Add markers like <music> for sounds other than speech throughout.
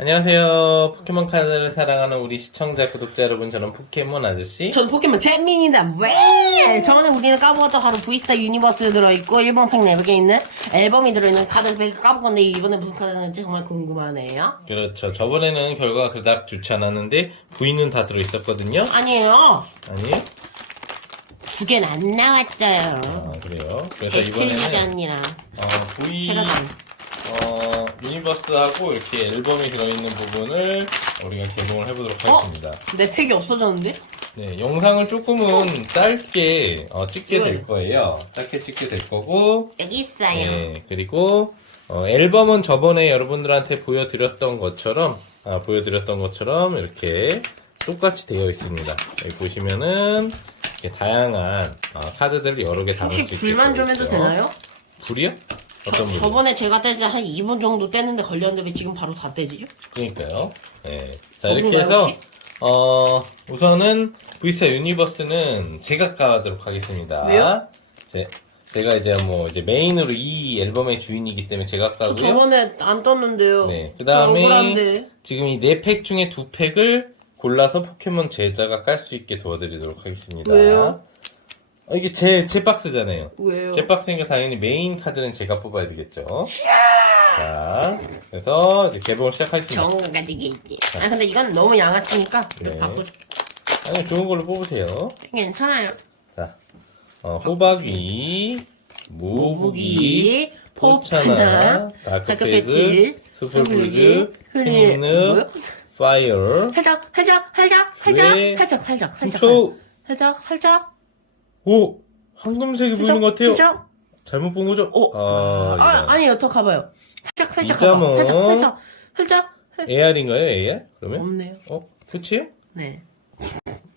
안녕하세요. 포켓몬 카드를 사랑하는 우리 시청자, 구독자 여러분, 저는 포켓몬 아저씨. 저는 포켓몬 잼민이다. 왜? 저번에 우리는 까먹었던 바로 브이스타 유니버스 들어있고 1번 팩 4개 있는 앨범이 들어있는 카드 팩 까먹었는데 이번에 무슨 카드인지 정말 궁금하네요. 그렇죠. 저번에는 결과가 그닥 좋지 않았는데, V는 다 들어있었거든요. 아니에요. 아니에요? 두 개는 안 나왔어요. 아, 그래요. 그래서 이번에는, 언니랑 어, V, 캐러단. 어, 유니버스하고 이렇게 앨범이 들어있는 부분을 우리가 개봉을 해보도록 어? 하겠습니다. 내 팩이 없어졌는데? 네, 영상을 조금은 짧게 어, 찍게 될 거예요. 짧게 찍게 될 거고, 여기 있어요. 네, 그리고 어, 앨범은 저번에 여러분들한테 보여드렸던 것처럼 아, 보여드렸던 것처럼 이렇게 똑같이 되어 있습니다. 여기 보시면은 이렇게 다양한 어, 카드들을 여러 개 담을 수 혹시 있게 불만 되어 좀 해도 있죠. 되나요? 불이요? 어떤 불? 저번에 제가 뗄 때 한 2분 정도 뗐는데 걸렸는데 왜 지금 바로 다 떼지죠? 그러니까요. 네. 자 이렇게 해서 혹시? 어 우선은 브이스타 유니버스는 제가 까도록 하겠습니다. 왜요? 제, 제가 이제 뭐 이제 메인으로 이 앨범의 주인이기 때문에 제가 저 까고요. 저번에 안 떴는데요. 네. 그 다음에 억울한데. 지금 이 네 팩 중에 두 팩을 골라서 포켓몬 제자가 깔 수 있게 도와드리도록 하겠습니다. 왜요? 어, 이게 제, 제 박스잖아요. 왜요? 제 박스니까 당연히 메인 카드는 제가 뽑아야 되겠죠. 자, 그래서 이제 개봉을 시작하겠습니다. 정가 되겠지. 아 근데 이건 너무 양아치니까 네. 바꿔 아니, 좋은 걸로 뽑으세요. 괜찮아요. 자, 어, 호박이, 모부기, 포차나, 포차나, 다크패드, 다크패드, 수풀브리즈, 흐리- 휘니느, 뭐요? 파이어, 살짝 살짝 살짝 살짝 왜? 살짝 살짝 살짝 훔쳐, 살짝 살짝 오! 황금색이 보이는 것 같아요. 살짝 잘못 본 거죠? 어. 아, 아 이거. 아니 어떡 가봐요. 살짝 살짝 가봐. 뭐. 살짝 살짝 살짝 살- AR인가요, AR? 그러면? 없네요. 어? 끝이에요? 네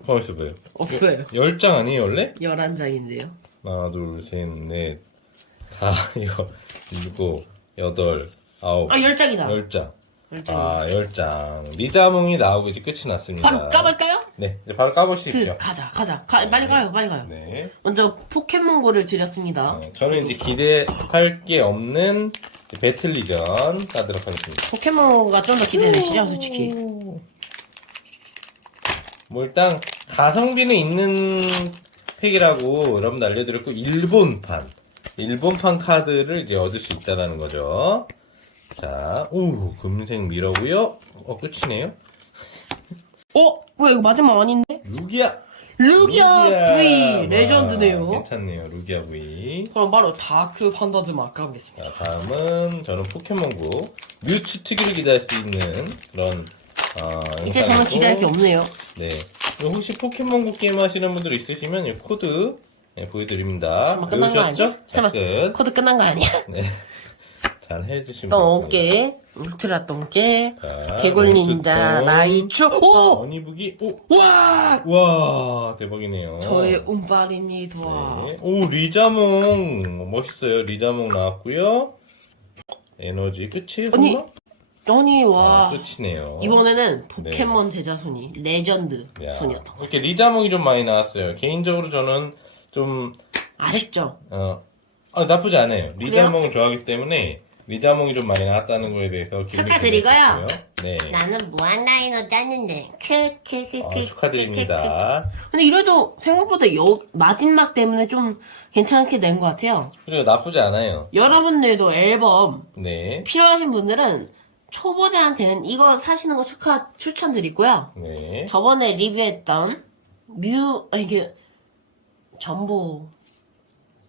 가만있어 봐요. 없어요. 10장 아니에요, 원래? 11장인데요. 하나, 둘, 셋, 넷, 다, <laughs> 이거, 일곱, 여덟, 아홉, 아 10장이다. 열 장. 10장. 아, 열 장. 리자몽이 나오고 이제 끝이 났습니다. 바로 까볼까요? 네, 이제 바로 그 까보십시오. 가자 가자 가, 빨리 가요 빨리 가요. 네. 먼저 포켓몬고를 드렸습니다. 어, 저는 이제 기대할 게 없는 이제 배틀리전 까도록 하겠습니다. 포켓몬고가 좀 더 기대되시죠 솔직히. 뭐 일단 가성비는 있는 팩이라고 여러분 알려드렸고 일본판 일본판 카드를 이제 얻을 수 있다라는 거죠. 자, 오 금색 미러고요. 어 끝이네요. 어? 왜 이거 마지막 아닌데? 루기아. 루기아 V 와, 레전드네요. 괜찮네요, 루기아 V. 그럼 바로 다크 판다즘 아까 하겠습니다. 자, 다음은 저는 포켓몬고 뮤츠 특유를 기대할 수 있는 그런 어, 이제 저는. 기대할 게 없네요. 네. 그리고 혹시 포켓몬고 게임 하시는 분들 있으시면 이 코드 네, 보여드립니다. 설마 끝난 거? 아니야? 설마 자, 끝. 코드 끝난 거 아니야? 네. 잘 해주시면. 똥개, 울트라 똥개, 자, 개굴 닌자, 라이츄, 오! 어니부기, 오! 와! 와, 대박이네요. 저의 운빨입니다. 네. 오, 리자몽. 멋있어요. 리자몽 나왔고요 에너지 끝이에요? 아니, 설마? 아니, 아, 와. 끝이네요. 이번에는 포켓몬 대자손이 레전드 야, 손이었던 것 이렇게 리자몽이 좀 많이 나왔어요. 개인적으로 저는 좀 아쉽죠? 어, 아, 나쁘지 않아요. 리자몽을 좋아하기 때문에 리자몽이 좀 많이 나왔다는 거에 대해서 기분이 축하드리고요. 네. 나는 무한 라이너 땄는데, 크크크크. 아, 축하드립니다. 근데 이래도 생각보다 여, 마지막 때문에 좀 괜찮게 낸 것 같아요. 그리고 나쁘지 않아요. 여러분들도 앨범 네. 필요하신 분들은 초보자한테는 이거 사시는 거 축하 추천드리고요. 네. 저번에 리뷰했던 뮤 아, 이게 전보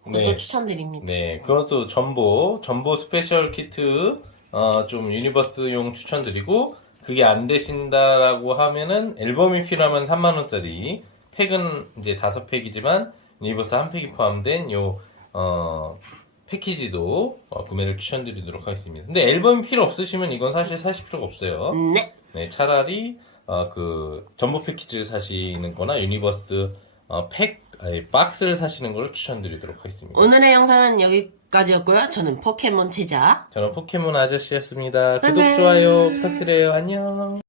그것도 네. 추천드립니다. 네. 그것도 전보, 전보 스페셜 키트, 어, 좀 유니버스용 추천드리고, 그게 안 되신다라고 하면은 앨범이 필요하면 3만원짜리, 팩은 이제 5팩이지만, 유니버스 한 팩이 포함된 요, 어, 패키지도 어, 구매를 추천드리도록 하겠습니다. 근데 앨범이 필요 없으시면 이건 사실 사실 필요가 없어요. 네. 네, 차라리 어, 그 전보 패키지를 사시는 거나 유니버스 어, 팩 아니, 박스를 사시는 걸 추천드리도록 하겠습니다. 오늘의 영상은 여기까지였고요. 저는 포켓몬 제자 저는 포켓몬 아저씨였습니다. 구독, 좋아요 부탁드려요. 안녕.